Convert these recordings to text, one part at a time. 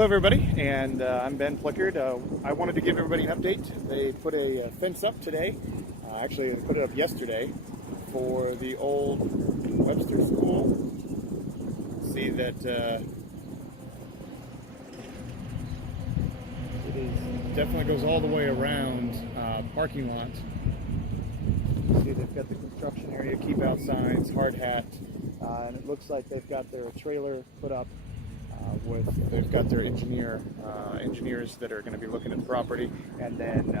Hello everybody, and I'm Ben Plickard. I wanted to give everybody an update. They put a fence up today, actually they put it up yesterday, for the old Webster school. See that definitely goes all the way around parking lot. See, they've got the construction area, keep out signs, hard hat, and it looks like they've got their trailer put up. They've got their engineers that are going to be looking at the property, and then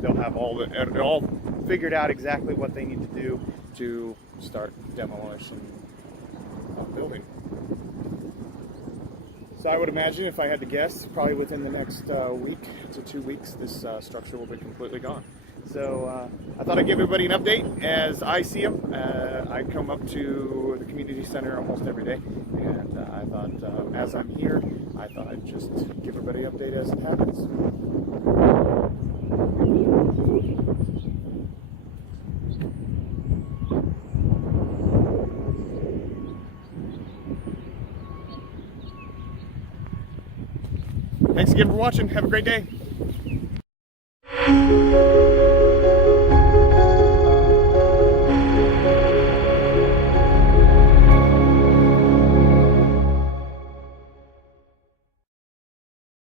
they'll have it all figured out exactly what they need to do to start demolition of the building. So I would imagine, if I had to guess, probably within the next week to 2 weeks, this structure will be completely gone. So I thought I'd give everybody an update as I see them. I come up to the community center almost every day, and I thought as I'm here, I thought I'd just give everybody an update as it happens. Thanks again for watching. Have a great day.